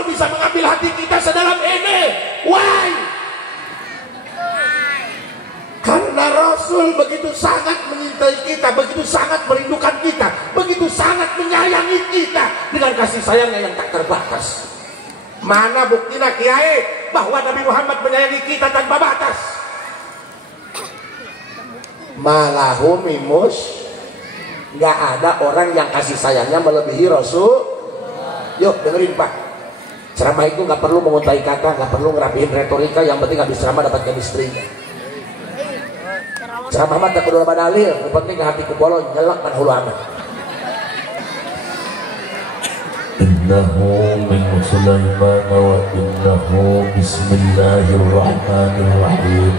Rasul bisa mengambil hati kita sedalam ini? Why? Karena Rasul begitu sangat menyintai kita, begitu sangat merindukan kita, begitu sangat menyayangi kita dengan kasih sayangnya yang tak terbatas. Mana buktinya Kiai bahwa Nabi Muhammad menyayangi kita tanpa batas? Malahu mimus, nggak ada orang yang kasih sayangnya melebihi Rasul. Yuk dengerin Pak, ceramah itu nggak perlu menguntai kata, nggak perlu ngerapihin retorika, yang penting habis ceramah dapat chemistry-nya. Ceramah mah tak kudu dalil, yang penting hati kupolo nyelak kan hulu amat. Innahu min Sulaiman wa innahu bismillahirrahmanirrahim.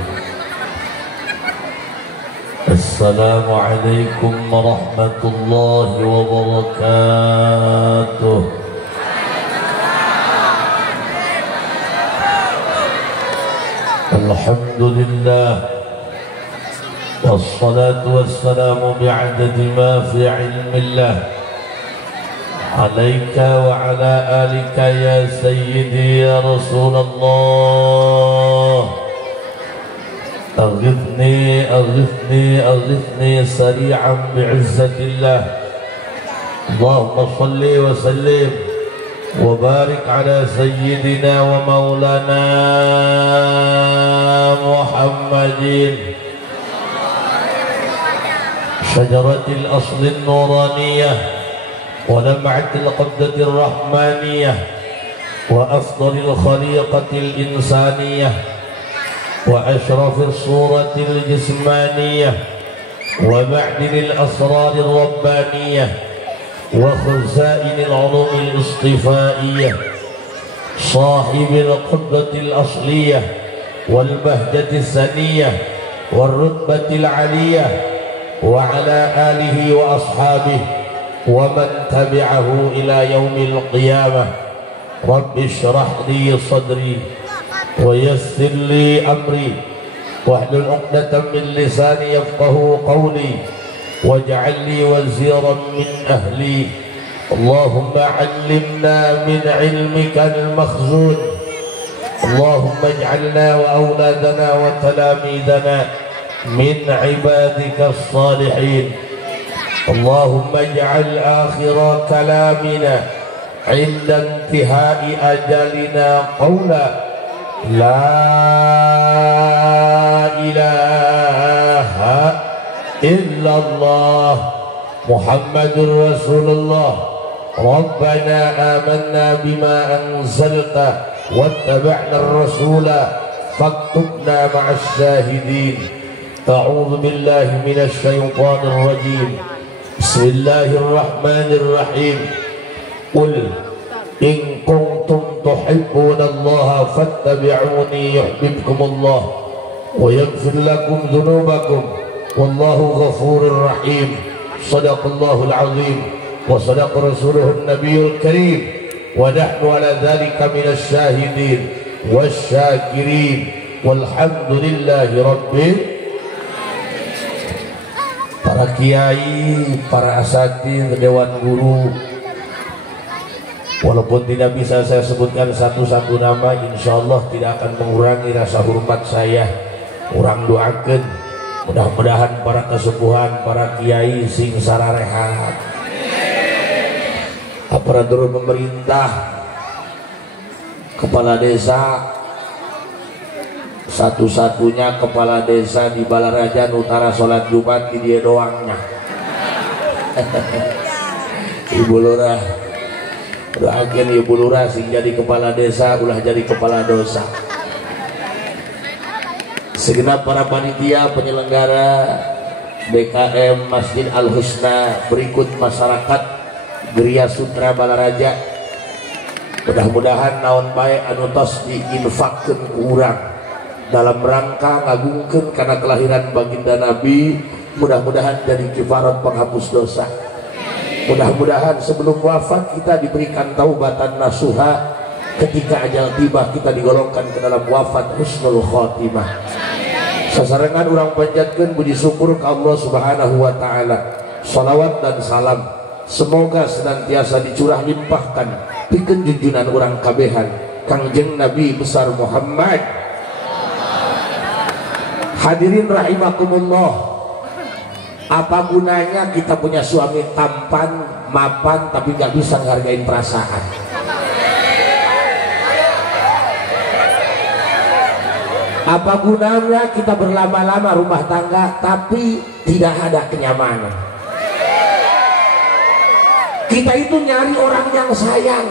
Assalamualaikum warahmatullahi wabarakatuh. Alhamdulillah wassalatu wassalamu bi'adadi ma fi ilmillah alaika wa ala alika ya sayyidi ya Rasulullah. أغثني أغثني أغثني سريعا بعزة الله. اللهم صل وسلم وبارك على سيدنا ومولانا محمد شجرة الأصل النورانية ولمعة القبضة الرحمانية وأفضل الخليقة الإنسانية وأشرف الصورة الجسمانية ومعدن الأسرار الربانية وخزائن العلوم الاصطفائية صاحب القبة الأصلية والبهجة السنية والرتبة العلية وعلى آله وأصحابه ومن تبعه إلى يوم القيامة. رب اشرح لي صدري ويسر لي أمري واحلل عقدة من لساني يفقه قولي واجعل لي وزيرا من أهلي. اللهم علمنا من علمك المخزون. اللهم اجعلنا وأولادنا وتلاميذنا من عبادك الصالحين. اللهم اجعل آخر كلامنا عند انتهاء أجلنا قولا لا إله إلا الله محمد رسول الله. ربنا آمنا بما أنزلت واتبعنا الرسول فاكتبنا مع الشاهدين. أعوذ بالله من الشيطان الرجيم. بسم الله الرحمن الرحيم. قل إن كنتم تحبون الله فاتبعوني يحببكم الله ويغفر لكم ذنوبكم والله غفور رحيم. صدق الله العظيم وصدق رسوله النبي الكريم ونحن على ذلك من الشاهدين والشاكرين والحمد لله رب. Para kiai, para asatidz, dewan guru, walaupun tidak bisa saya sebutkan satu-satu nama, insya Allah tidak akan mengurangi rasa hormat saya. Urang doakeun mudah-mudahan para kesepuhan, para kiai sing sararehat, aparatur pemerintah, kepala desa, satu-satunya kepala desa di Balaraja Utara sholat Jumat di dia doangnya. Ibu Lurah, doakan Ibu Lurah sing jadi kepala desa ulah jadi kepala dosa. Segenap para panitia penyelenggara BKM Masjid Al Husna berikut masyarakat Geria Sutra Balaraja, mudah-mudahan naon bae anu tos diinfakkeun ku urang dalam rangka ngagungkeun karena kelahiran baginda Nabi, mudah-mudahan jadi kifarat penghapus dosa. Mudah-mudahan sebelum wafat kita diberikan taubatan nasuha, ketika ajal tiba kita digolongkan ke dalam wafat husnul khotimah. Sasarengan urang panjatkeun puji syukur ke Allah Subhanahu wa taala. Shalawat dan salam semoga senantiasa dicurah limpahkan pikeun junjunan urang kabehan Kangjeng Nabi besar Muhammad. Hadirin rahimakumullah, apa gunanya kita punya suami tampan, mapan, tapi gak bisa ngargain perasaan? Apa gunanya kita berlama-lama rumah tangga tapi tidak ada kenyamanan? Kita itu nyari orang yang sayang.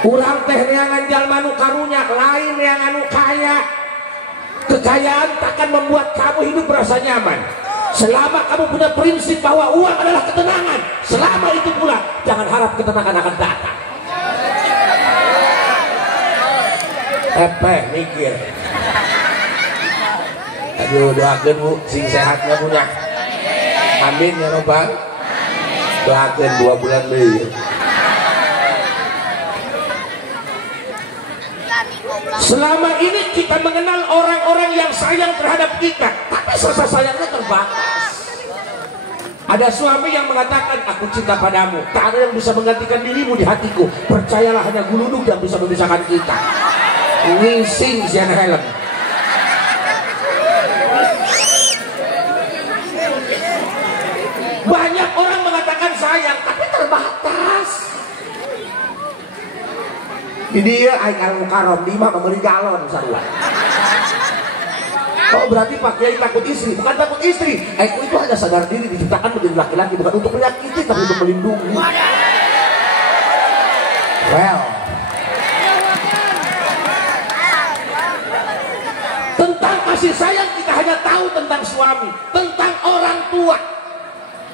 Urang teh neangan jalma nu karunya, lain yang anu kaya. Kekayaan takkan membuat kamu hidup merasa nyaman. Selama kamu punya prinsip bahwa uang adalah ketenangan, selama itu pula jangan harap ketenangan akan datang. Mikir. Aduh, doakeun Bu, sing sehatnya punya. Amin ya robbal. Doakeun 2 bulan deui. Selama ini kita mengenal orang-orang yang sayang terhadap kita, tapi rasa sayangnya terbatas. Ada suami yang mengatakan, aku cinta padamu, tak ada yang bisa menggantikan dirimu di hatiku. Percayalah, hanya guludug yang bisa memisahkan kita. Ngising Sian Helen. Banyak orang mengatakan sayang, tapi terbatas. Di dia aing al-mukarram di mah memberi galon sarua. Oh, berarti Pak Kiai takut istri? Bukan takut istri. Aku itu hanya sadar diri diciptakan menjadi laki-laki, bukan untuk menyakiti tapi untuk melindungi. Well, tentang kasih sayang kita hanya tahu tentang suami, tentang orang tua.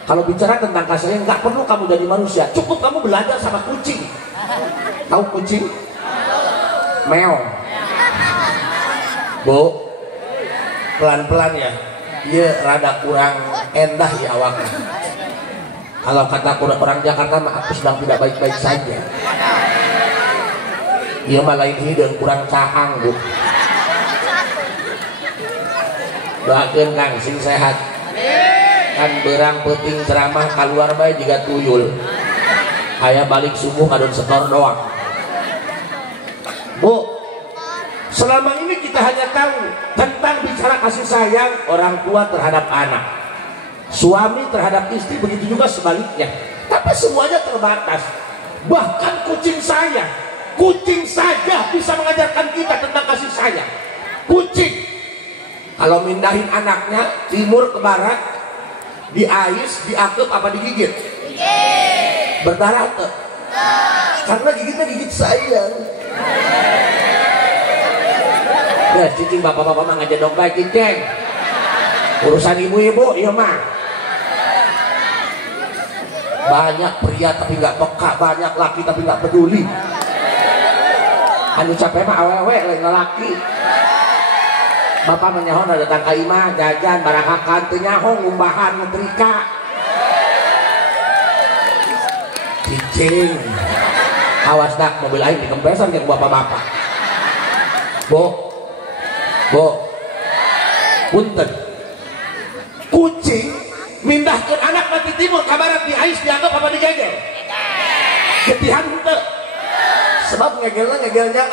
Kalau bicara tentang kasih sayang nggak perlu kamu jadi manusia, cukup kamu belajar sama kucing. Tahu kucing? Meong. Bu, pelan-pelan ya. Iya rada kurang endah ya awaknya. Kalau kata orang Jakarta mah aku sedang tidak baik-baik saja. Iya mah lain hidung kurang cahang Bu. Doakeun Kang sing sehat. Kan berang penting ceramah keluar bae juga tuyul. Aya balik subuh ngadon setor doang. Bu, selama ini kita hanya tahu tentang bicara kasih sayang orang tua terhadap anak, suami terhadap istri, begitu juga sebaliknya. Tapi semuanya terbatas. Bahkan kucing saja bisa mengajarkan kita tentang kasih sayang. Kucing kalau mindahin anaknya timur ke barat, diais, diakep apa digigit? Berdarah tuh. Karena gigitnya gigit sayang. Ya, cicing bapak-bapak mah ngajak baik cicing. Urusan ibu-ibu, iya mah. Banyak pria tapi nggak peka, banyak laki tapi nggak peduli. Anu capek mah awewe lain laki. Bapak menyahon datang ka imah jajan barakakan teu nyaho ngumbahan ngetrika. Cicing. Awas dak mobil aing dikempesan ke bapak-bapak. Bu, punten. Kucing mindahkeun anak nanti timur ka barat di ais dianggap apa digeger? Ketihan henteu. Sebab ngegelnya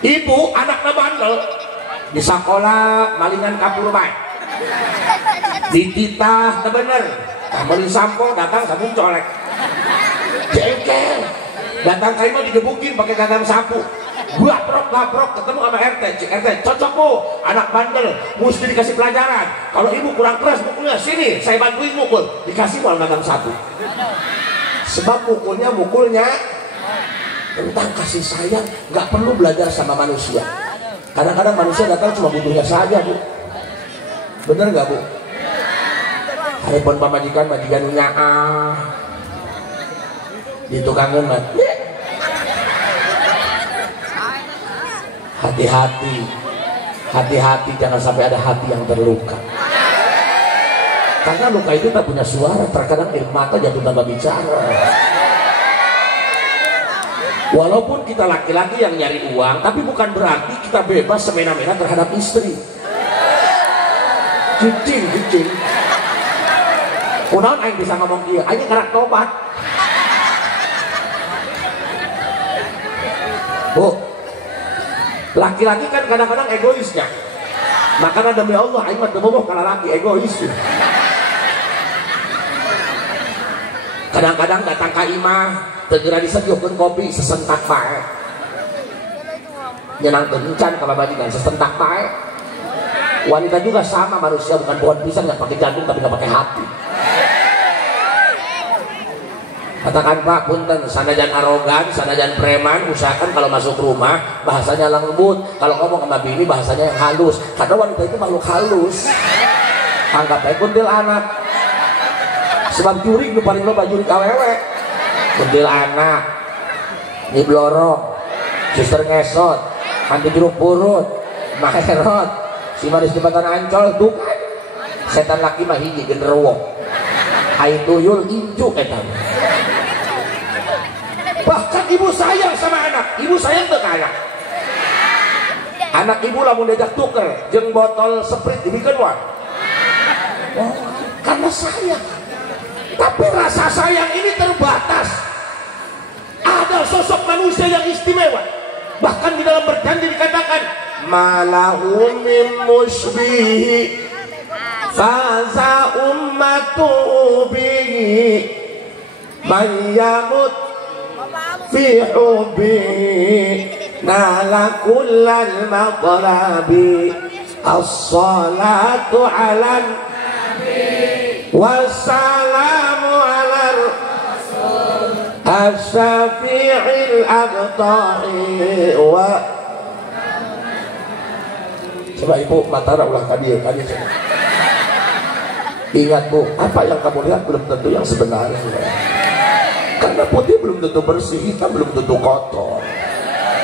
ibu anakna bandel di sekolah malingan kapur bae. Dititah teu bener. Beli sampo datang sabun colek. Jengkel. Datang kain mah digebukin pakai gagang sapu. Gaprok ketemu sama RT. RT cocok Bu, anak bandel mesti dikasih pelajaran. Kalau ibu kurang keras mukulnya, sini saya bantuin mukul. Dikasih malah gagang sapu. Sebab mukulnya tentang kasih sayang. Nggak perlu belajar sama manusia. Kadang-kadang manusia datang cuma butuhnya saja Bu. Bener nggak Bu? Handphone pamajikan majikannya di tukangan mah. Hati-hati jangan sampai ada hati yang terluka. Karena luka itu tak punya suara, terkadang air mata jatuh tanpa bicara. Walaupun kita laki-laki yang nyari uang, tapi bukan berarti kita bebas semena-mena terhadap istri. Cicing. Kunaon aing bisa ngomong dia, aing karak tobat. Bu, laki-laki kan kadang-kadang egoisnya. Makanya demi Allah aing mah teu boboh ka lalaki egois. Kadang-kadang datang ka imah tegera disedieukeun kopi sesentak bae. Nyenangkeun encan ka babadikan sesentak bae. Wanita juga sama, manusia bukan pohon pisang yang pakai jantung tapi nggak pakai hati. Katakan Pak, punten, sanajan arogan, sanajan preman, usahakan kalau masuk rumah bahasanya lembut. Kalau ngomong sama bini bahasanya yang halus. Karena wanita itu makhluk halus. Anggap aja kuntil anak. Sebab jurig nu paling loba jurig awewe. Kuntil anak, nyiblorong, suster ngesot, hantu jeruk purut, maherot. Si manis jembatan Ancol tuh kan setan laki mah hiji genderuwo ai tuyul injuk eta. Bahkan ibu sayang sama anak, ibu sayang teu ka anak ibu lamun diajak tuker jeung botol Sprite dibikeun wae karena sayang. Tapi rasa sayang ini terbatas. Ada sosok manusia yang istimewa, bahkan di dalam berjanji dikatakan malahu min musbihi faza ummatu bihi man yamut fi hubbi nala kullal matlabi as-salatu ala nabi wassalamu ala rasul as-syafi'il abta'i wa. Coba ibu mata ulah kadir. Ingat Bu, apa yang kamu lihat belum tentu yang sebenarnya. Karena putih belum tentu bersih, hitam belum tentu kotor.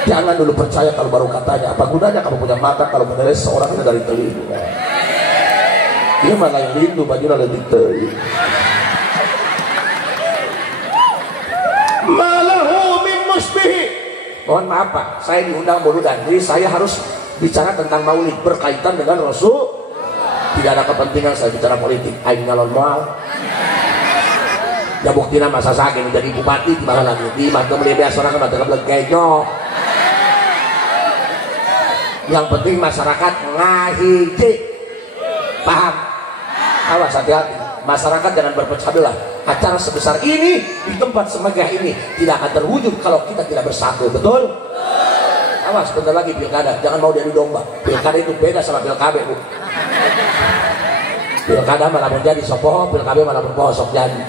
Jangan dulu percaya kalau baru katanya. Apa gunanya kamu punya mata kalau menilai seorang itu dari telinga? Dia malah yang lindu bajunya lebih teuing. Malahu min musbihi. Mohon maaf Pak, saya diundang muludan, jadi saya harus bicara tentang maulid berkaitan dengan Rasul. Tidak ada kepentingan saya bicara politik. Aing nyalon moal. Ya buktina masa saking jadi bupati di mana lagi di mah beli biasa orang mah teu kejo. Yang penting masyarakat ngahiji. Paham? Awas hati-hati. Masyarakat jangan berpecah belah. Acara sebesar ini di tempat semegah ini tidak akan terwujud kalau kita tidak bersatu. Betul? Awas, sebentar lagi pilkada, jangan mau diadu domba. Pilkada itu beda sama pilkada Bu. Pilkada malah menjadi sopoh, pilkada malah berpohon sok jadi.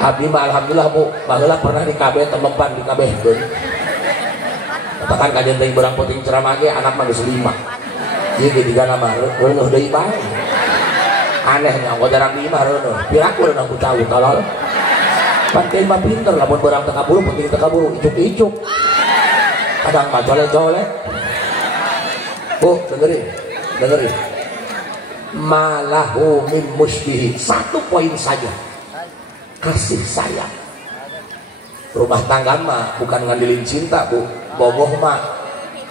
Abdi mah alhamdulillah Bu, baheula pernah di KB temempan di KB. Katakan kajian teuing berang penting ceramah ge anak mah geus 5. Ieu ge digana mah reuneuh deui bae. Anehnya engko jarang di imah reuneuh. Piraku reuneuh ku tahu tolol. Pantai mah pinter, lamun barang teka buru, penting teka buru, icuk-icuk. Kadang mah colek-colek. Bu, dengerin. Malahu min musbihi. Satu poin saja. Kasih sayang. Rumah tangga mah bukan ngandelin cinta Bu. Bogoh mah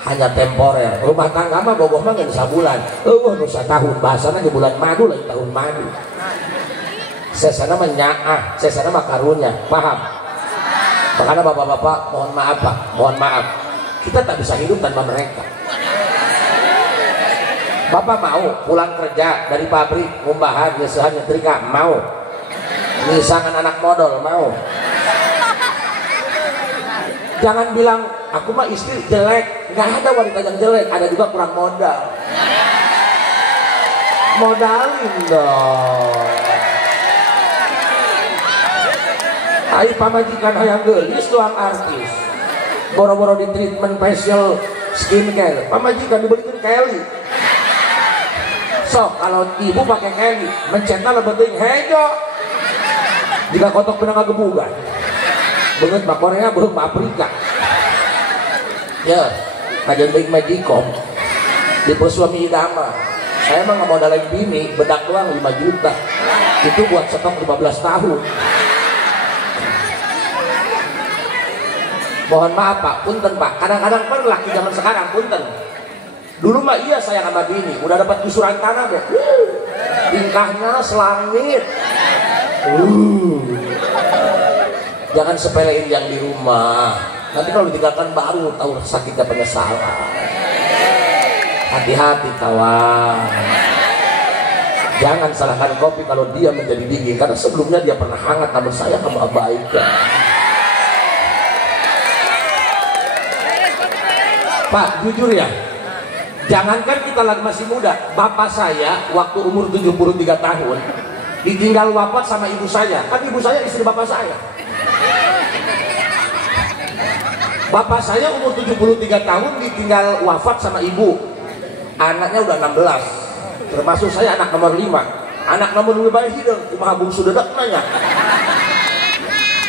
hanya temporer. Rumah tangga mah bogoh mah ngan sabulan. Nu satahun bahasana di bulan madu lain tahun madu. Sesana menyaah, sesana mah karunya, paham? Makanya bapak-bapak mohon maaf Pak, mohon maaf. Kita tak bisa hidup tanpa mereka. Bapak mau pulang kerja dari pabrik, ngumbahan, nyesahan, nyetrika, mau. Nyisangan anak modal, mau. Jangan bilang aku mah istri jelek. Nggak ada wanita yang jelek, ada juga kurang modal. Modalin dong. Ayo pamajikan hayang geulis doang artis. Boro-boro di treatment facial skincare. Pamajikan dibelikan Kelly. So kalau ibu pakai Kelly, mencetna lebeting hejo. Jika kotok benang gebugan. Beungeut mah Korea, beungeut mah Afrika. Ya, kajian teuing majikom. Di suami idama. Saya mah ngamodalin bini, bedak doang 5 juta. Itu buat stok 15 tahun. Mohon maaf Pak, punten Pak. Kadang-kadang kan laki zaman sekarang punten. Dulu mah iya sayang sama bini, udah dapat gusuran tanah deh. Tingkahnya selangit. Jangan sepelein yang di rumah. Nanti kalau ditinggalkan baru tahu sakitnya penyesalan. Hati-hati kawan. Jangan salahkan kopi kalau dia menjadi dingin, karena sebelumnya dia pernah hangat namun saya kamu abaikan. Pak, jujur ya, jangankan kita lagi masih muda, bapak saya waktu umur 73 tahun ditinggal wafat sama ibu saya. Kan ibu saya istri bapak saya. Bapak saya umur 73 tahun ditinggal wafat sama ibu. Anaknya udah 16. Termasuk saya anak nomor 5. Anak nomor 5 bayi hidung, kumaha bungsu dedak nanya.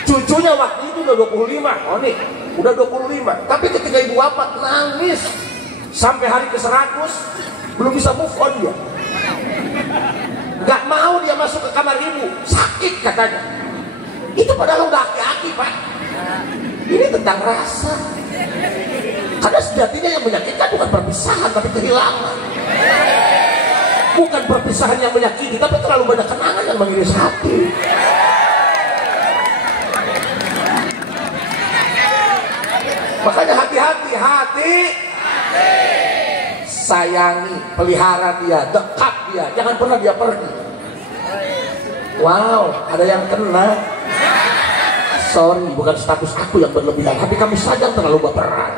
Cucunya waktu itu udah 25. Oh nih, udah 25. Tapi ketika ibu wafat nangis sampai hari ke-100, belum bisa move on dia. Gak mau dia masuk ke kamar ibu, sakit katanya. Itu padahal udah aki-aki, Pak. Ini tentang rasa. Karena sejatinya yang menyakitkan bukan perpisahan, tapi kehilangan. Bukan perpisahan yang menyakiti, tapi terlalu banyak kenangan yang mengiris hati. Makanya hati-hati. Sayangi, pelihara dia, dekat dia, jangan pernah dia pergi. Wow, ada yang kena. Sorry, bukan status aku yang berlebihan, tapi kamu saja terlalu baperan.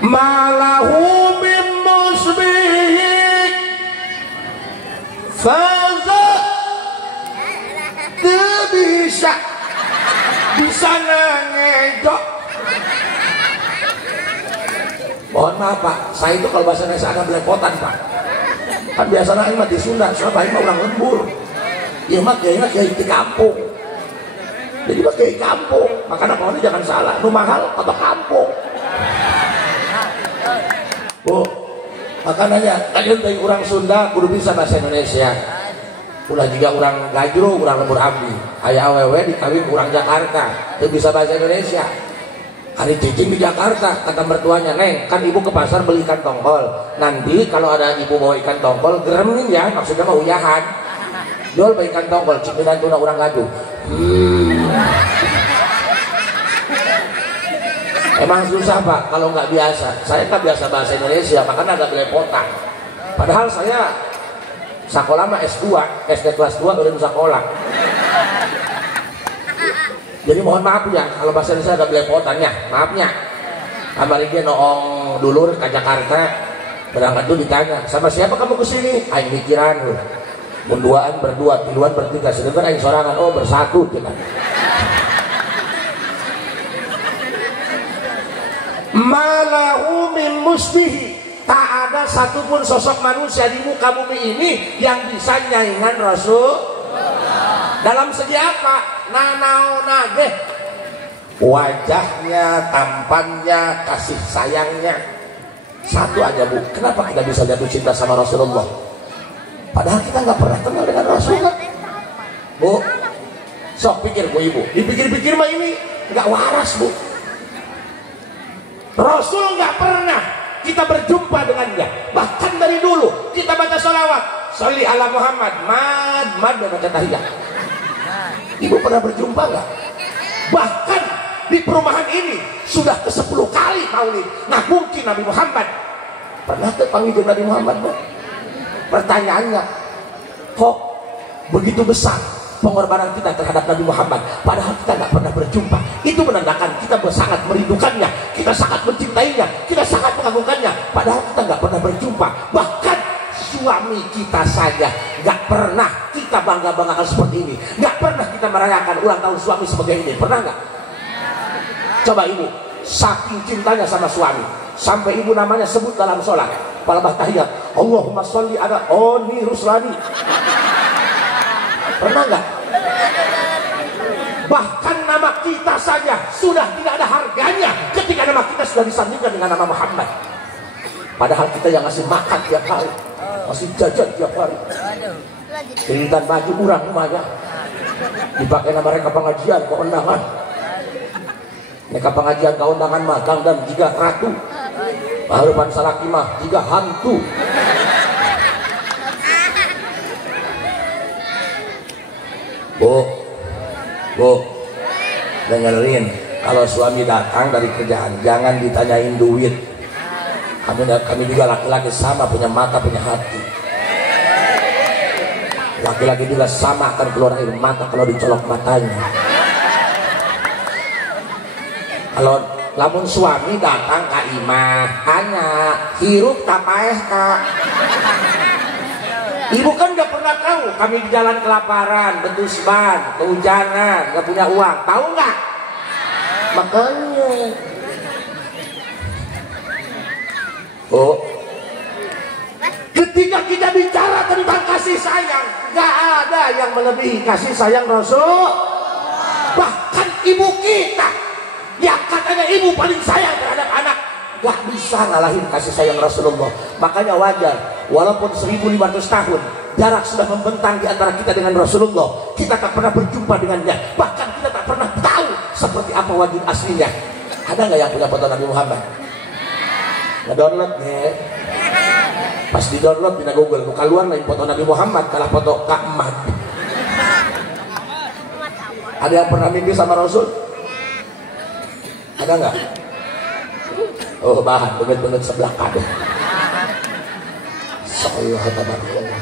Malahu min musbih faza bisa ngejok. Mohon maaf Pak, saya itu kalau bahasa Indonesia agak belepotan Pak. Kan biasanya ini mah di Sunda, Surabaya mah orang lembur. Ya mah kayaknya kayak di kampung. Jadi mah kayak kampung. Makanya pohonnya jangan salah, nu mahal atau kampung. Bu, makanya kalian dari orang Sunda kudu bisa bahasa Indonesia. Ulah juga orang Gajro, orang lembur abdi. Aya awewe dikawin orang Jakarta, itu bisa bahasa Indonesia. Hari cicing di Jakarta, kata mertuanya, Neng, kan ibu ke pasar beli ikan tongkol. Nanti kalau ada ibu bawa ikan tongkol, geremin ya, maksudnya mau uyahan. Jual beli ikan tongkol, cimilan tuna orang Gaduh. Emang susah Pak, kalau nggak biasa. Saya nggak biasa bahasa Indonesia, makanya agak belepotan. Padahal saya sekolah mah S2, SD kelas 2 udah sekolah. Jadi mohon maaf ya, kalau bahasa Indonesia agak belepotan ya, maafnya. Kamari dia noong dulur ke Jakarta, berangkat dulu ditanya, sama siapa kamu kesini? Aing mikiran, berduaan, berdua, tiluan, bertiga, sedangkan aing sorangan, oh bersatu, gitu. Malahu min musbihi, tak ada satupun sosok manusia di muka bumi ini yang bisa nyaingan Rasul. Dalam segi apa? Nanaonage, wajahnya, tampannya, kasih sayangnya. Satu aja Bu, kenapa kita bisa jatuh cinta sama Rasulullah? Padahal kita nggak pernah kenal dengan Rasulullah. Bu, sok pikir Bu Ibu, dipikir-pikir mah ini nggak waras Bu. Rasul nggak pernah kita berjumpa dengannya. Bahkan dari dulu kita baca sholawat, sholli ala Muhammad, mad dan baca tahiyat. Ibu pernah berjumpa nggak? Bahkan di perumahan ini sudah ke-10 kali maulid. Nah mungkin Nabi Muhammad pernah terpanggil Nabi Muhammad Bu? Pertanyaannya, kok begitu besar pengorbanan kita terhadap Nabi Muhammad padahal kita nggak pernah berjumpa? Itu menandakan kita sangat merindukannya, kita sangat mencintainya, kita sangat mengagungkannya padahal kita nggak pernah berjumpa. Bahkan suami kita saja nggak pernah kita bangga-banggakan seperti ini, nggak pernah kita merayakan ulang tahun suami sebagai ini, pernah nggak? Coba Ibu, saking cintanya sama suami sampai Ibu namanya sebut dalam sholat pada tahiyat, Allahumma sholli ala Oni Ruslani. Pernah nggak? Bahkan nama kita saja sudah tidak ada harganya ketika nama kita sudah disandingkan dengan nama Muhammad. Padahal kita yang ngasih makan tiap hari, ngasih jajan tiap hari, kerintan baju kurang rumahnya, dipakai nama mereka pengajian keundangan. Mereka pengajian keundangan magang dan jika ratu, baharupan salakimah jika hantu. Bu, Bu, dengerin, kalau suami datang dari kerjaan jangan ditanyain duit. Kami juga laki-laki sama, punya mata punya hati. Laki-laki juga sama akan keluar air mata kalau dicolok matanya. Kalau lamun suami datang ke imah hanya hirup tapaeh kak. Ibu kan gak pernah tahu kami di jalan kelaparan, betus ban, kehujanan, gak punya uang, tahu nggak? Makanya ketika kita bicara tentang kasih sayang, gak ada yang melebihi kasih sayang Rasul. Bahkan ibu kita yang katanya ibu paling sayang terhadap anak, gak bisa ngalahin kasih sayang Rasulullah. Makanya wajar, walaupun 1500 tahun jarak sudah membentang di antara kita dengan Rasulullah, kita tak pernah berjumpa dengannya, bahkan kita tak pernah tahu seperti apa wajah aslinya. Ada nggak yang punya foto Nabi Muhammad? Ngedownload ya. Pas di download di Google, buka luar lain foto Nabi Muhammad, kalah foto Kak Ahmad. Ada yang pernah mimpi sama Rasul? Ada nggak? Oh bahan, bener-bener sebelah kanan. Saya tabarakallah.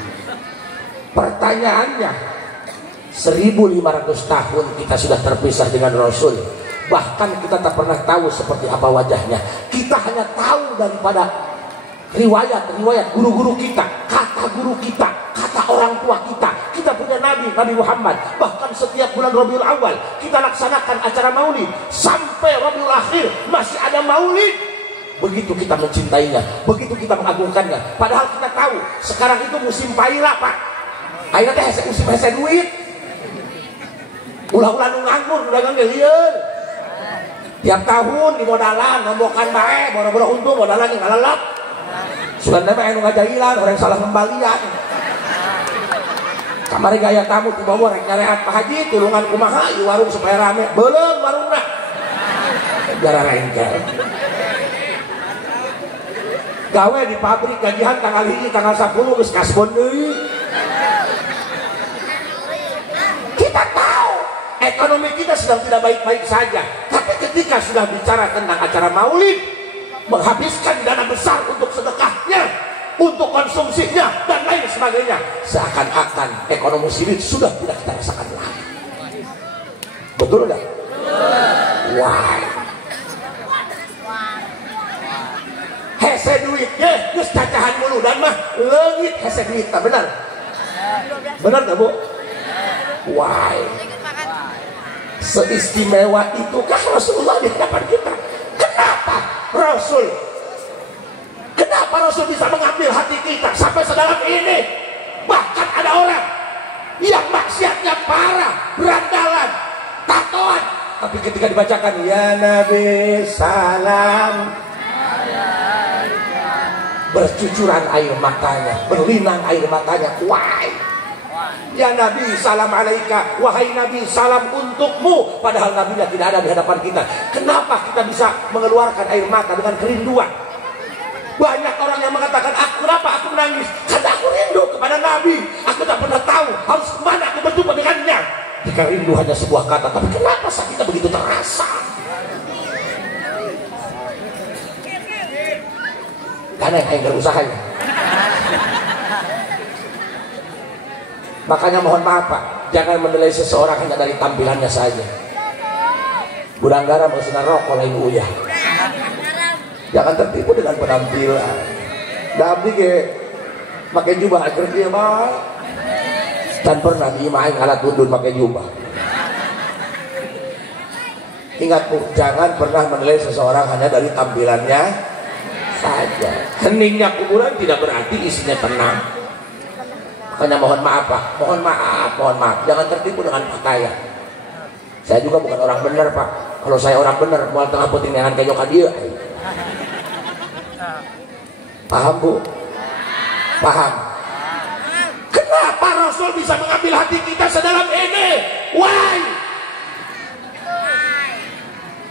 Pertanyaannya, 1500 tahun kita sudah terpisah dengan Rasul. Bahkan kita tak pernah tahu seperti apa wajahnya. Kita hanya tahu daripada riwayat guru-guru kita, kata guru kita, kata orang tua kita. Kita punya Nabi Muhammad. Bahkan setiap bulan Rabiul Awal kita laksanakan acara maulid. Sampai Rabiul Akhir masih ada maulid. Begitu kita mencintainya, begitu kita mengagungkannya. Padahal kita tahu sekarang itu musim paira pak. Akhirnya teh musim hese duit. Ulah-ulah nu nganggur udah ngelieur. Tiap tahun di modalan ngombokan bae, boro-boro untung modalan yang ngalalap. Sugan teh anu ngajailan, orang salah kembalian. Kamari gaya tamu di bawah rek nyareat Pak Haji, tulungan kumaha ieu warung supaya rame. Beuleung warungna. Gara rengkel. Gawe di pabrik gajian tanggal 1 tanggal 10 geus kasbon deui. Kita tahu ekonomi kita sedang tidak baik-baik saja, tapi ketika sudah bicara tentang acara maulid, menghabiskan dana besar untuk sedekahnya, untuk konsumsinya dan lain sebagainya, seakan-akan ekonomi sulit sudah tidak kita rasakan lagi. Betul enggak? Why? Hese duit ya, geus cacahan mulu dan mah leungit hese duit, benar? Benar enggak, Bu? Why? Seistimewa itukah Rasulullah di hadapan kita? Kenapa Rasul bisa mengambil hati kita sampai sedalam ini? Bahkan ada orang yang maksiatnya parah, berandalan, tatoan, tapi ketika dibacakan ya Nabi salam, bercucuran air matanya, berlinang air matanya. Why? Ya Nabi salam alaika, wahai Nabi salam untukmu. Padahal Nabi tidak ada di hadapan kita. Kenapa kita bisa mengeluarkan air mata dengan kerinduan? Banyak orang yang mengatakan, kenapa aku menangis? Karena aku rindu kepada Nabi. Aku tak pernah tahu harus kemana aku berjumpa dengannya. Jika rindu hanya sebuah kata, tapi kenapa sakitnya begitu terasa? Karena yang berusahanya. Makanya mohon maaf Pak, jangan menilai seseorang hanya dari tampilannya saja. Budang garam mesin rokok lain uyah. Jangan tertipu dengan penampilan. Nabi ke pakai jubah akhir dia mah. Dan pernah diimain alat tundun pakai jubah. Ingat Bu, jangan pernah menilai seseorang hanya dari tampilannya saja. Heningnya kuburan tidak berarti isinya tenang. Makanya mohon maaf Pak, mohon maaf, jangan tertipu dengan pakaian. Saya juga bukan orang benar Pak. Kalau saya orang benar, mau tengah puting dengan kejokan dia. Paham Bu? Paham? Kenapa Rasul bisa mengambil hati kita sedalam ini? Why?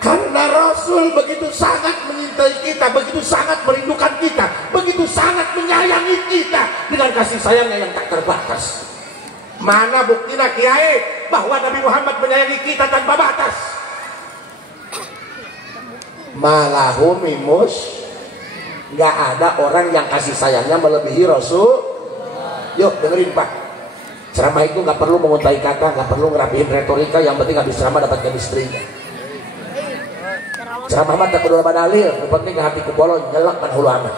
Karena Rasul begitu sangat mencintai kita, begitu sangat merindukan kita, begitu sangat menyayangi kita dengan kasih sayangnya yang tak terbatas. Mana buktinya Kiai bahwa Nabi Muhammad menyayangi kita tanpa batas? Malahumimus, nggak ada orang yang kasih sayangnya melebihi Rasul. Yuk dengerin Pak, ceramah itu nggak perlu menguntai kata, nggak perlu ngerapihin retorika, yang penting habis ceramah dapat chemistry-nya. Ceramah mah tak perlu dalil, yang penting hati kupolo nyelak kan hulu amat.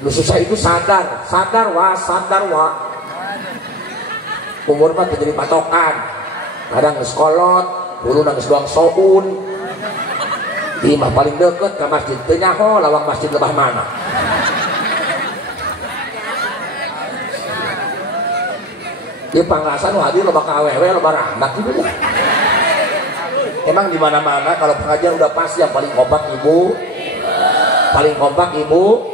Lu susah itu sadar wa. Umur mah terjadi patokan, kadang ngeskolot, dulu nangis doang soun. Imah paling deket ke masjid teu nyaho lawang masjid lebah mana. Dia panglasan hadir loba ka awewe loba rahmat gitu. Emang di mana-mana kalau pengajian udah pasti yang paling kompak ibu. Paling kompak ibu.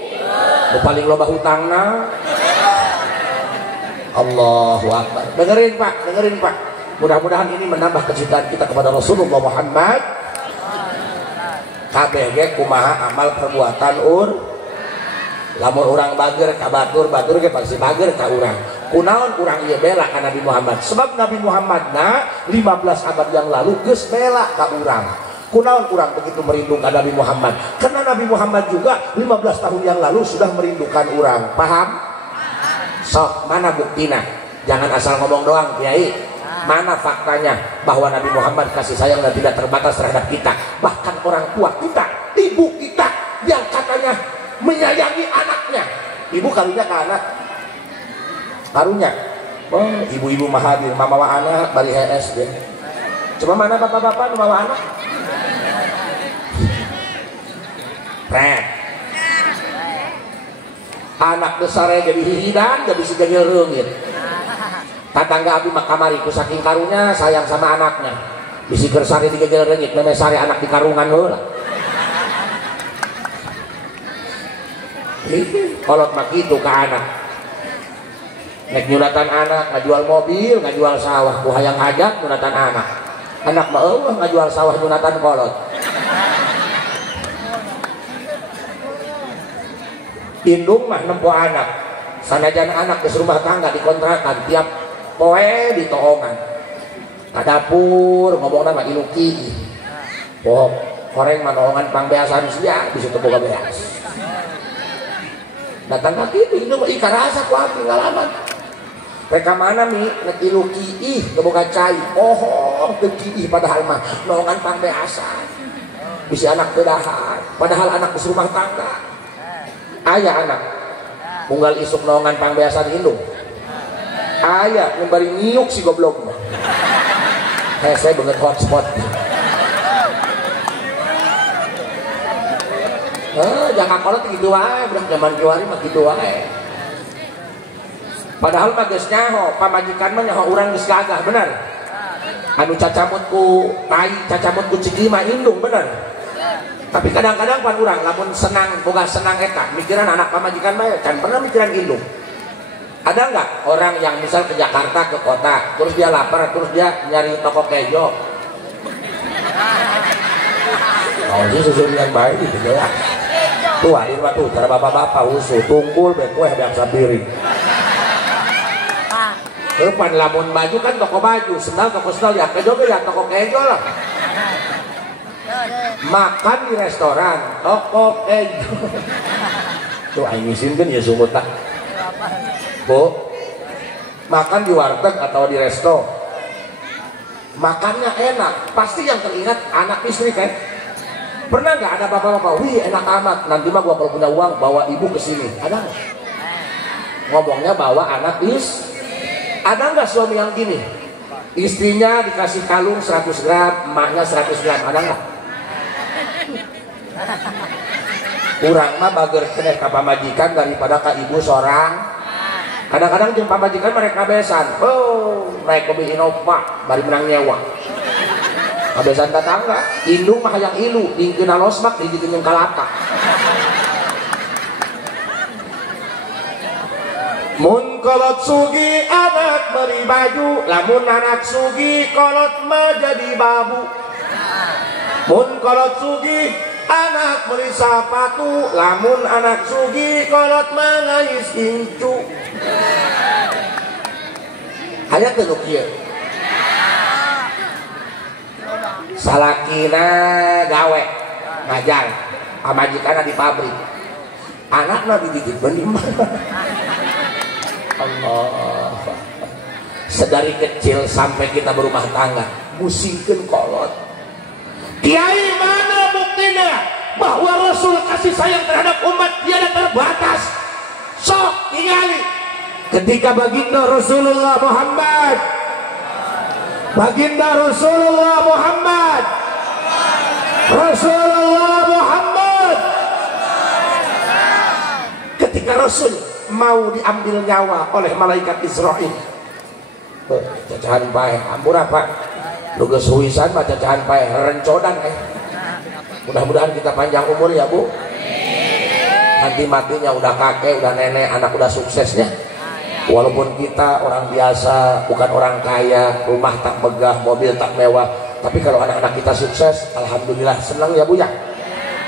Paling loba hutangna. Allahu Akbar. Dengerin Pak. Mudah-mudahan ini menambah kecintaan kita kepada Rasulullah Muhammad. KBG kumaha amal perbuatan lamun urang bager ka batur ge pasti bager ka urang. Kunaon urang ieu bela ka Nabi Muhammad? Sebab Nabi Muhammad 15 abad yang lalu geus bela ka urang. Kunaon urang begitu merindukan Nabi Muhammad? Karena Nabi Muhammad juga 15 tahun yang lalu sudah merindukan urang. Paham? Sok, mana buktina? Jangan asal ngomong doang, Kiai. Mana faktanya bahwa Nabi Muhammad kasih sayang dan tidak terbatas terhadap kita? Bahkan orang tua kita, ibu kita yang katanya menyayangi anaknya. Ibu karunya ke anak, karunya. Oh, ibu-ibu mahadir, mamawa anak, bari HS deh. Cuma mana bapak-bapak mamawa anak? Pret. Anak besarnya jadi hihidan, jadi segala reungit. Tatangga abi mah kamari ku saking karunya sayang sama anaknya. Bisi gersari digegel reungit, memesari anak di karungan heula. Kolot mah kitu ka anak. Nek nyunatan anak, ngajual mobil, ngajual sawah, ku hayang hajat nyunatan anak. Anak mah eueuh ngajual sawah nyunatan kolot. Indung mah nempo anak. Sanajan anak geus rumah tangga dikontrakan tiap poe ditoongan. Ka dapur ngomongna mah iluki. Poh, koreng mah noongan pangbeasan sia bisa teu boga beas. Datang ka kitu indung mah ikarasa ku api ngalaman. Reka mana mi nek iluki teu boga cai. Oh, teu kiih padahal mah noongan pangbeasan. Bisa anak teu dahar, padahal anak geus rumah tangga. Ayah anak unggal isuk noongan pangbeasan indung. Ayah memberi nyiuk si goblok mah. Saya banget hotspot. Jangan kolot gitu wae, budak zaman kiwari mah gitu wae. Padahal mah geus nyaho, pamajikan mah nyaho urang geus gagah, bener. Anu cacamut ku tai, cacamut ku cigi mah indung, bener. Tapi kadang-kadang pan urang lamun senang, boga senang eta, mikiran anak pamajikan mah can pernah mikiran indung. Ada nggak orang yang misal ke Jakarta, ke kota, terus dia lapar, terus dia nyari toko kejo? Oh, ini susun yang baik gitu ya. Tuh, ini mah tuh cara bapak-bapak usul, tungkul, bekueh, biasa piring. Depan lamun baju kan toko baju, sendal toko sendal, ya kejo ya toko kejo lah. Makan di restoran, toko kejo. Tuh, aing isin kan ya sungguh tak. Bu, makan di warteg atau di resto, makannya enak, pasti yang teringat anak istri kan. Pernah nggak ada bapak-bapak, wih enak amat, nanti mah gua kalau punya uang bawa ibu ke sini, ada nggak? Ngomongnya bawa anak ada nggak suami yang gini, istrinya dikasih kalung 100 gram, emaknya 100 gram, ada nggak? Kurang mah bager keneh ka pamajikan daripada ka ibu seorang. Kadang-kadang jeung pamajikan mereka besan. Oh, naik mobil Innova bari menang nyewa. Kabesan tetangga, indung mah hayang ilu, dingkeuna losmak dijikeun jeung kalapa. Mun kolot sugi anak beri baju, lamun anak sugi kolot mah jadi babu. Mun kolot sugi anak beli sepatu, lamun anak sugi kolot mangais incu. Aya teu nu kieu. Salakina gawe ngajar, pamajikanna di pabrik. Anakna dititipkeun di mana? Allah. Sedari kecil sampai kita berumah tangga, musingkeun kolot. Kiai mana buktinya bahwa Rasul kasih sayang terhadap umat tiada terbatas? Sok tingali ketika baginda Rasulullah Muhammad ketika Rasul mau diambil nyawa oleh malaikat Israil, cacahan pae ampura Pak, lu geus huisan mah cacahan pae rencodan mudah-mudahan kita panjang umur ya Bu, nanti matinya udah kakek, udah nenek, anak udah suksesnya. Walaupun kita orang biasa, bukan orang kaya, rumah tak megah, mobil tak mewah, tapi kalau anak-anak kita sukses, alhamdulillah senang ya Bu ya.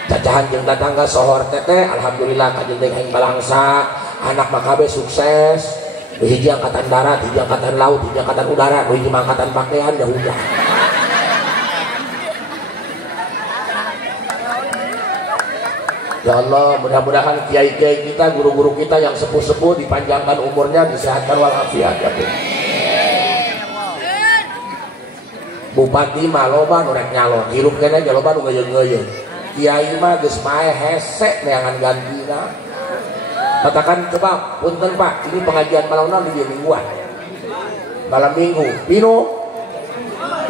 Cacahan jeung tetangga sohor teteh, alhamdulillah kajeng teh aing balangsa, anak makabe sukses, hiji angkatan darat, hiji angkatan laut, hiji angkatan udara, hiji angkatan pakaian ya udah. Ya Allah, mudah-mudahan kiai-kiai kita, guru-guru kita yang sepuh-sepuh dipanjangkan umurnya, disehatkan walafiat ya Bu. Bupati mah loba nu rek nyalon, hirup kene ge loba nu ngeuyeung-ngeuyeung. Kiai mah geus pae hese neangan gantina. Katakan coba, punten Pak, ini pengajian malam naon di mingguan. Malam Minggu, pino.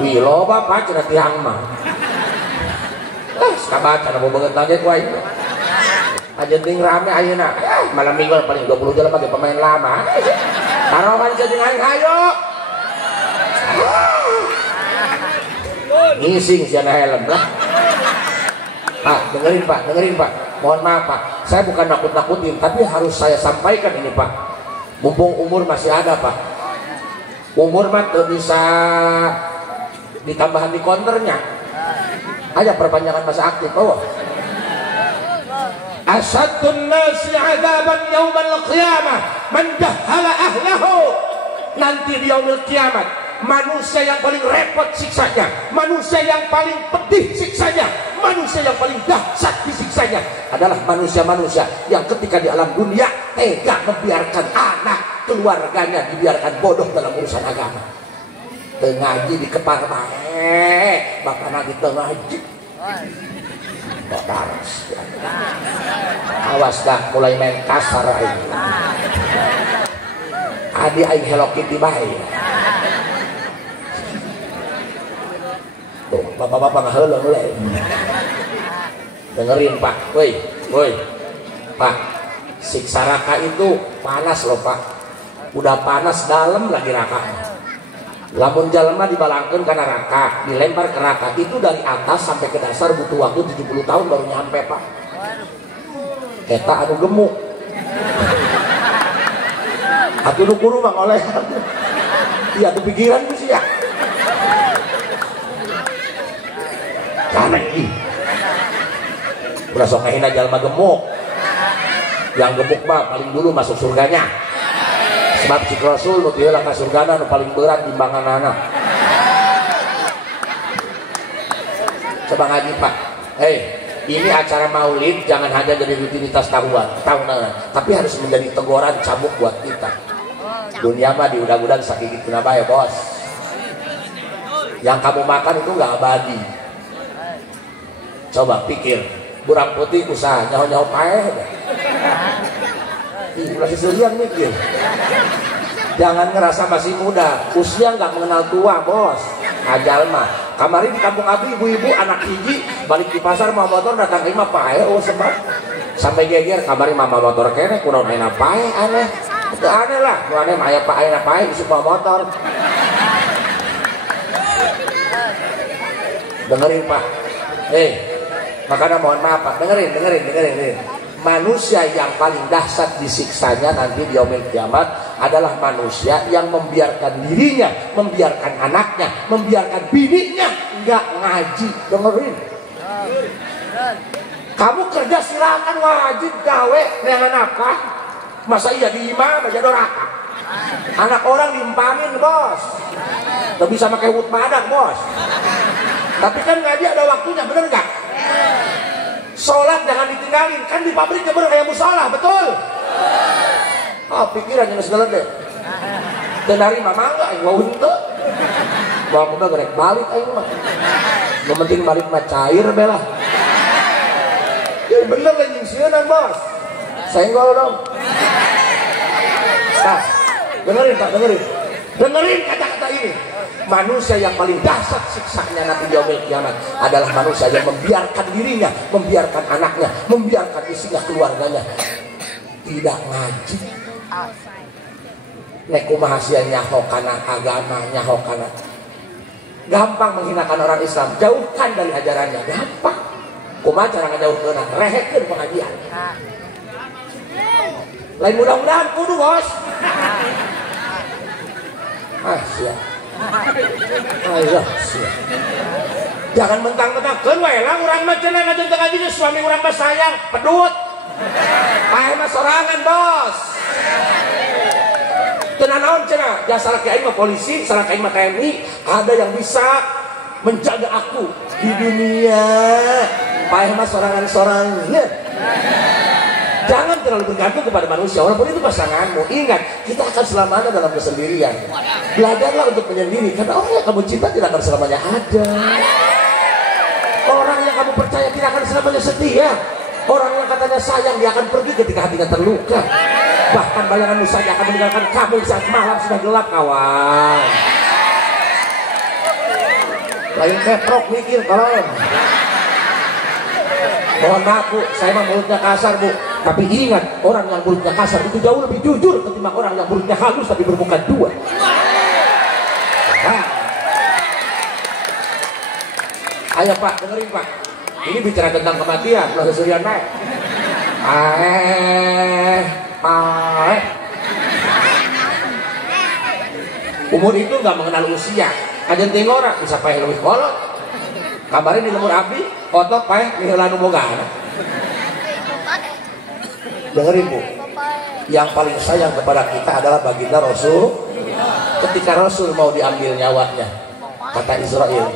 Wih loba Pak cenah tihang mah. Sabaca nu beungeut lagi ku aing. Ajenting rame ayeuna. Malam Minggu paling 20 jelema ge pemain lama. Tarongan jeung aing hayo. Ngising siana helm lah. Pak, dengerin Pak. Mohon maaf Pak. Saya bukan nakut-nakutin, tapi harus saya sampaikan ini Pak. Mumpung umur masih ada Pak. Umur mah tuh bisa ditambahan di counternya. Aja perpanjangan masa aktif. Oh. Asyadun nasi adaban yaumal qiyamah man jahala ahlahu. Nanti di yaumil kiamat, manusia yang paling repot siksanya, manusia yang paling pedih siksanya, manusia yang paling dahsyat disiksanya adalah manusia-manusia yang ketika di alam dunia tega membiarkan anak keluarganya dibiarkan bodoh dalam urusan agama. Tengaji di kepar bae, bapak lagi tengaji. Awas dah mulai main kasar aing. Adi aing Hello Kitty bae. Tuh, bapak-bapak ngaheuleuh mulai. Dengerin Pak, woi. Pak, siksa neraka itu panas loh Pak. Udah panas dalam lagi neraka. Lamun jalma dibalangkeun ka neraka, dilempar ke neraka, itu dari atas sampai ke dasar butuh waktu 70 tahun baru nyampe Pak. Eta anu gemuk. Atuh nu kuru mah oleh. Iya atuh pikiran ku sia. Aneh ih. Udah sok ngehina jalma gemuk. Yang gemuk mah paling dulu masuk surganya. Sebab cik Rasul nu teu ka surgana nu paling berat timbanganana. Coba ngaji Pak. Ini acara Maulid jangan hanya jadi rutinitas tahunan, tapi harus menjadi teguran cambuk buat kita. Dunia mah diudag-udag sakit gituna bae, Bos. Yang kamu makan itu enggak abadi. Coba pikir, burang putih usaha nyaho-nyaho paeh. Masih selian mikir. Jangan ngerasa masih muda, usia nggak mengenal tua Bos. Ajal mah. Kemarin di kampung abdi ibu-ibu anak hiji balik di pasar mau motor datang lima pae, sebab sampai geger kemarin mama motor kene kurang enak pae aneh. Itu aneh lah, aneh mah aya pae na pae isuk motor. Dengerin Pak. Makanya mohon maaf Pak, dengerin. Manusia yang paling dahsyat disiksanya nanti di yaumil kiamat adalah manusia yang membiarkan dirinya, membiarkan anaknya, membiarkan bininya nggak ngaji. Dengerin. Kamu kerja silakan wajib gawe dengan apa? Masa iya di imam aja doraka. Anak orang diumpamin bos, gak bisa pakai wud madak bos. Tapi kan ngaji ada waktunya, bener gak? Sholat jangan ditinggalin, kan di pabrik bener kayak musola, betul? Oh pikiran yang segala deh. Dari mama enggak, gak untuk. Bawa udah gerek balik aja mah. Yang penting balik mah cair bela. Ya bener lah nyingsianan bos. Senggol dong. Nah, dengerin Pak, dengerin. Dengerin kata-kata ini. Manusia yang paling dahsyat siksanya nanti di yaumil kiamat adalah manusia yang membiarkan dirinya, membiarkan anaknya, membiarkan istrinya, keluarganya tidak ngaji. Nek kumaha sia nyaho kana agama, nyaho kana. Gampang menghinakan orang Islam, jauhkan dari ajarannya, gampang. Kumaha cara ngajauhkeun, rehekeun pengajian. Lain mudah-mudahan kudu bos. Sia. Ayo sia. Jangan mentang-mentang keun wae lah urang mah cenah ngajeun ngaji suami urang mah sayang, pedut. Pae mah sorangan bos. Tenang naon cenah, jasa laki aing mah polisi, salah aing mah TNI, ada yang bisa menjaga aku di dunia. Paeh mah sorangan-sorangan. Jangan terlalu bergantung kepada manusia, walaupun itu pasanganmu. Ingat, kita akan selamanya dalam kesendirian. Belajarlah untuk menyendiri, karena orang yang kamu cinta tidak akan selamanya ada. Orang yang kamu percaya tidak akan selamanya setia. Orang yang katanya sayang, dia akan pergi ketika hatinya terluka. Bahkan bayanganmu saja akan meninggalkan kamu saat malam sudah gelap, kawan. Lain keprok mikir kalau. Mohon maaf Bu, saya mah mulutnya kasar Bu. Tapi ingat, orang yang mulutnya kasar itu jauh lebih jujur ketimbang orang yang mulutnya halus tapi bermuka dua. Nah. Ayo Pak, dengerin Pak. Ini bicara tentang kematian, loh kesurian naik. Umur itu nggak mengenal usia. Ajen tingora bisa paeh leuwih kolot. Kabarin di lemur abdi, otot paeh niheulan bogaan. Dengerin Bu, yang paling sayang kepada kita adalah baginda Rasul. Ketika Rasul mau diambil nyawanya, kata Israel,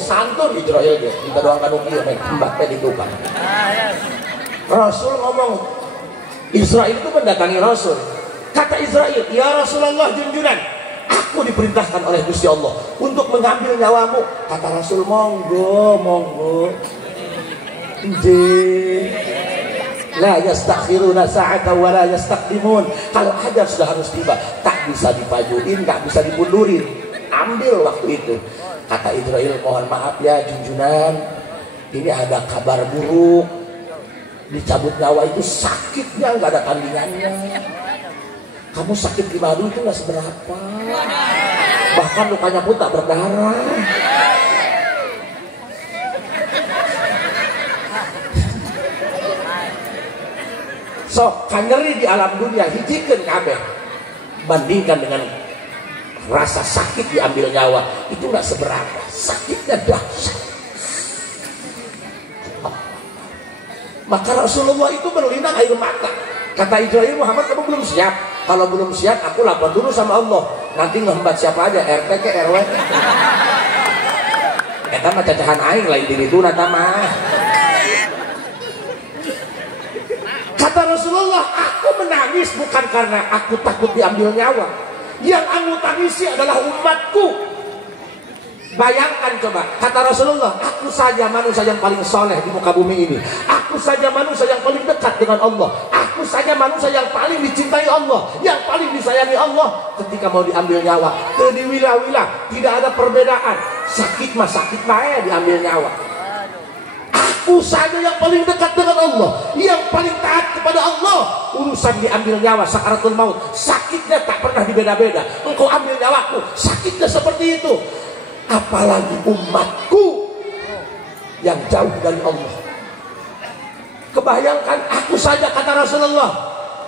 santun Israel dia, minta doakan ukieu mbak teh ditukang. Rasul ngomong, Israel itu mendatangi Rasul. Kata Israel, ya Rasulullah junjunan, aku diperintahkan oleh Gusti Allah untuk mengambil nyawamu. Kata Rasul, monggo, monggo. La yastakhiruna sa'ata wa la yastaqdimun. Kalau ajal sudah harus tiba, tak bisa dipajuin, tak bisa dimundurin. Ambil waktu itu. Kata Israel, mohon maaf ya junjunan, ini ada kabar buruk. Dicabut nyawa itu sakitnya nggak ada tandingannya. Kamu sakit di madu itu nggak seberapa, bahkan lukanya pun tak berdarah. So, nyeri di alam dunia hijikeun kabeh. Bandingkan dengan rasa sakit diambil nyawa, itu nggak seberapa. Sakitnya dahsyat. Maka Rasulullah itu berlinang air mata. Kata Israel, Muhammad kamu belum siap. Kalau belum siap, aku lapor dulu sama Allah. Nanti ngehambat siapa aja, RT ke RW. Eta mah cacahan aing lain diri itu nata mah. Kata Rasulullah, aku menangis bukan karena aku takut diambil nyawa. Yang aku tangisi adalah umatku. Bayangkan coba, kata Rasulullah, aku saja manusia yang paling soleh di muka bumi ini. Aku saja manusia yang paling dekat dengan Allah. Aku saja manusia yang paling dicintai Allah, yang paling disayangi Allah. Ketika mau diambil nyawa, diwilah-wilah, tidak ada perbedaan. Sakit mah sakit bae diambil nyawa. Aku saja yang paling dekat dengan Allah, yang paling taat kepada Allah. Urusan diambil nyawa, sakaratul maut, sakitnya tak pernah dibeda-beda. Engkau ambil nyawaku, sakitnya seperti itu. Apalagi umatku yang jauh dari Allah. Kebayangkan, aku saja kata Rasulullah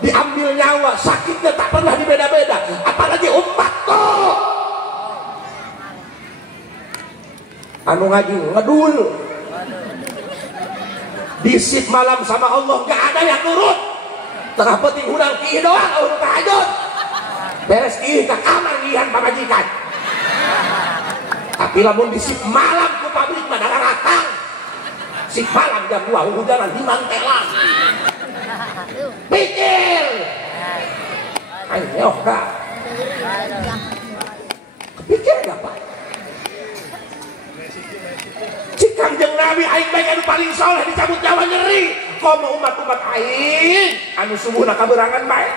diambil nyawa, sakitnya tak pernah dibeda-beda. Apalagi umatku. Anu ngaji ngedul, disip malam sama Allah, gak ada yang nurut. Tengah penting udang ki doang, urut tahajud. beres ih ke kamar ngihan pamajikan. Tapi lamun di sip malam ku pabrik mah datang. Sip malam jam 2 hujanan himang telang. Pikir. Ayo dah. Kepikir enggak Pak? Cikang jeung Nabi aing bae anu paling saleh dicabut nyawa nyeri. Komo umat-umat aing anu subuhna kaberangan bae.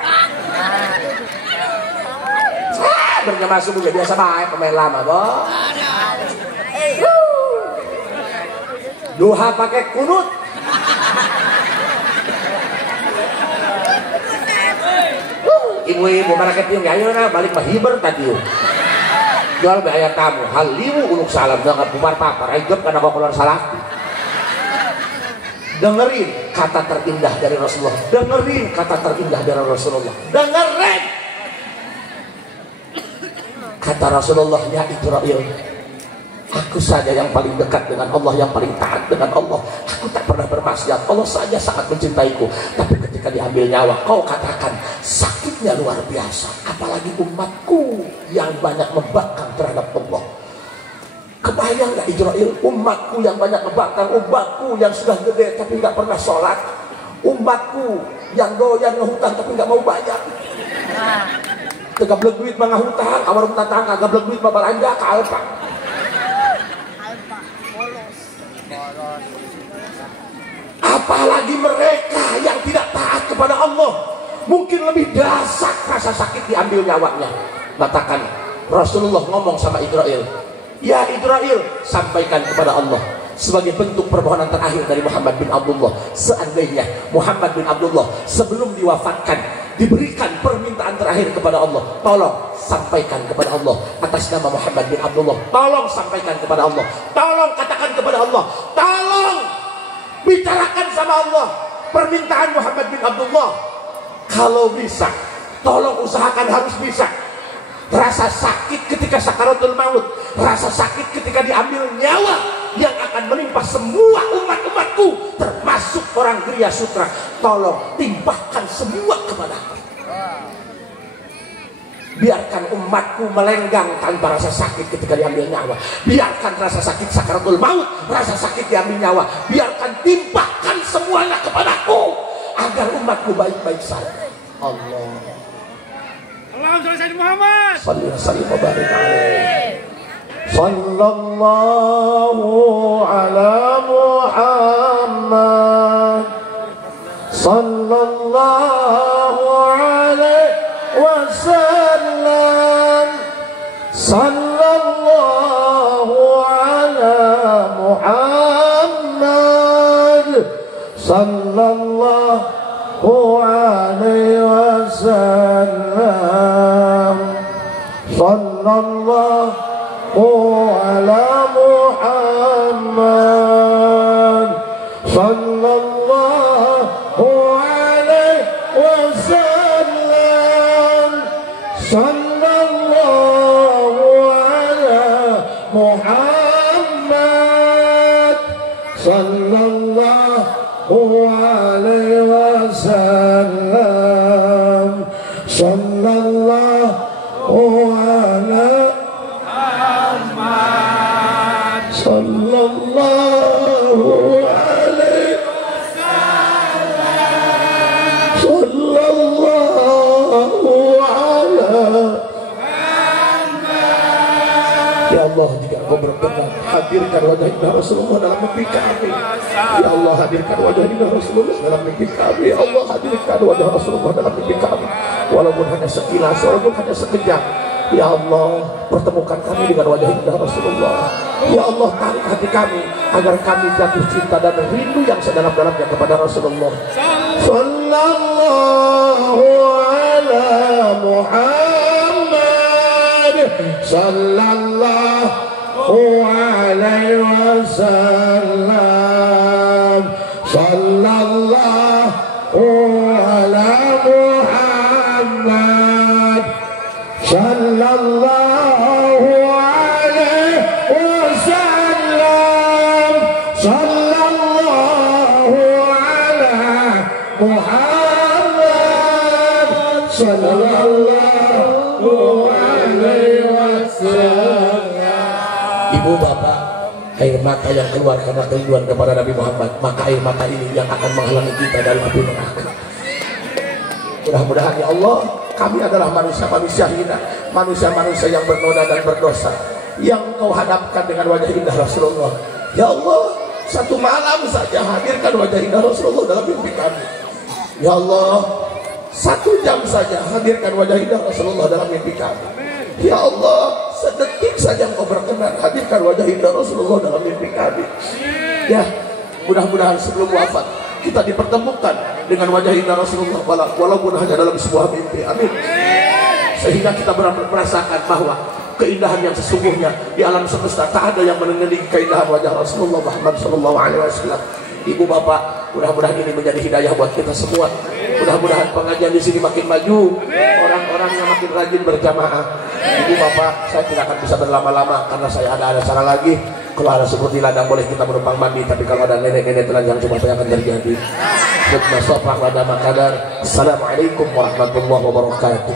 Berjamaah subuh ya biasa bae pemain lama, Bo. Duha pakai kunut. Ibu-ibu maraket yung ayeuna balik mah hiber tadi yuk. Jual be aya tamu, halimu uluk salam jangan bubar papar, aigep kana kok keluar salah. Dengerin kata terindah dari Rasulullah. Dengerin kata terindah dari Rasulullah. Dengerin kata Rasulullah, ya Idrail, aku saja yang paling dekat dengan Allah, yang paling taat dengan Allah. Aku tak pernah bermaksiat, Allah saja sangat mencintaiku. Tapi ketika diambil nyawa, kau katakan sakitnya luar biasa. Apalagi umatku yang banyak membangkang terhadap Allah. Kebayang gak Idrail, umatku yang banyak membangkang, umatku yang sudah gede tapi gak pernah sholat, umatku yang doyan ngehutang tapi gak mau bayar. Gablek duit mah ngahutang, awal rumah tangga, gablek duit mah belanja ke alpa. Apalagi mereka yang tidak taat kepada Allah, mungkin lebih dahsyat rasa sakit diambil nyawanya. Katakan Rasulullah ngomong sama Idrail, ya Idrail, sampaikan kepada Allah sebagai bentuk permohonan terakhir dari Muhammad bin Abdullah. Seandainya Muhammad bin Abdullah sebelum diwafatkan diberikan permintaan terakhir kepada Allah, tolong sampaikan kepada Allah atas nama Muhammad bin Abdullah. Tolong sampaikan kepada Allah, tolong katakan kepada Allah, tolong bicarakan sama Allah permintaan Muhammad bin Abdullah. Kalau bisa, tolong usahakan harus bisa. Rasa sakit ketika sakaratul maut, rasa sakit ketika diambil nyawa yang akan menimpa semua umat-umatku, termasuk orang Gria Sutra, tolong timbahkan semua kepadaku. Biarkan umatku melenggang tanpa rasa sakit ketika diambil nyawa. Biarkan rasa sakit sakaratul maut, rasa sakit diambil nyawa, biarkan timbahkan semuanya kepadaku agar umatku baik-baik saja. Allah. Allahumma shalli Muhammad. Sallallahu alaihi sallallahu ala Muhammad. Sallallahu alaihi wasallam. Sallallahu ala Muhammad. Sallallahu alaihi wasallam. Sallallahu ala Muhammad. Sallallahu alaihi wasallam. Sallallahu ala Muhammad. Sallallahu alaihi wasallam. Sallallahu ala Muhammad. Sallallahu alaihi wasallam. Sallallahu ala Muhammad. Ya Allah, jika Engkau berkenan, hadirkan wajah indah Rasulullah dalam mimpi kami. Ya Allah, hadirkan wajah indah Rasulullah dalam mimpi kami. Ya Allah, hadirkan wajah Rasulullah dalam mimpi kami. Walaupun hanya sekilas, walaupun hanya sekejap. Ya Allah, pertemukan kami dengan wajah indah Rasulullah. Ya Allah, tarik hati kami agar kami jatuh cinta dan rindu yang sedalam-dalamnya kepada Rasulullah. Sallallahu ala Muhammad. Sallallahu alaihi wasallam. Sallallahu ala Muhammad. Sallallahu alaihi wasallam. Sallallahu ala Muhammad. Sallallahu Ibu bapak, air mata yang keluar karena kerinduan kepada Nabi Muhammad, maka air mata ini yang akan menghalangi kita dari api neraka. Mudah-mudahan ya Allah, kami adalah manusia-manusia hina, manusia-manusia yang bernoda dan berdosa, yang Kau hadapkan dengan wajah indah Rasulullah. Ya Allah, satu malam saja hadirkan wajah indah Rasulullah dalam mimpi kami. Ya Allah, 1 jam saja hadirkan wajah indah Rasulullah dalam mimpi kami. Ya Allah, sedetik saja Engkau berkenan hadirkan wajah indah Rasulullah dalam mimpi kami. Ya, mudah-mudahan sebelum wafat kita dipertemukan dengan wajah indah Rasulullah walaupun hanya dalam sebuah mimpi. Amin. Sehingga kita merasakan bahwa keindahan yang sesungguhnya di alam semesta tak ada yang menandingi keindahan wajah Rasulullah Muhammad SAW. Ibu bapak, mudah-mudahan ini menjadi hidayah buat kita semua. Mudah-mudahan pengajian di sini makin maju, orang-orangnya makin rajin berjamaah. Ibu bapak, saya tidak akan bisa berlama-lama karena saya ada acara lagi. Kalau ada seperti ladang boleh kita menumpang mandi, tapi kalau ada nenek-nenek telanjang cuma yang akan terjadi. Assalamualaikum warahmatullahi wabarakatuh.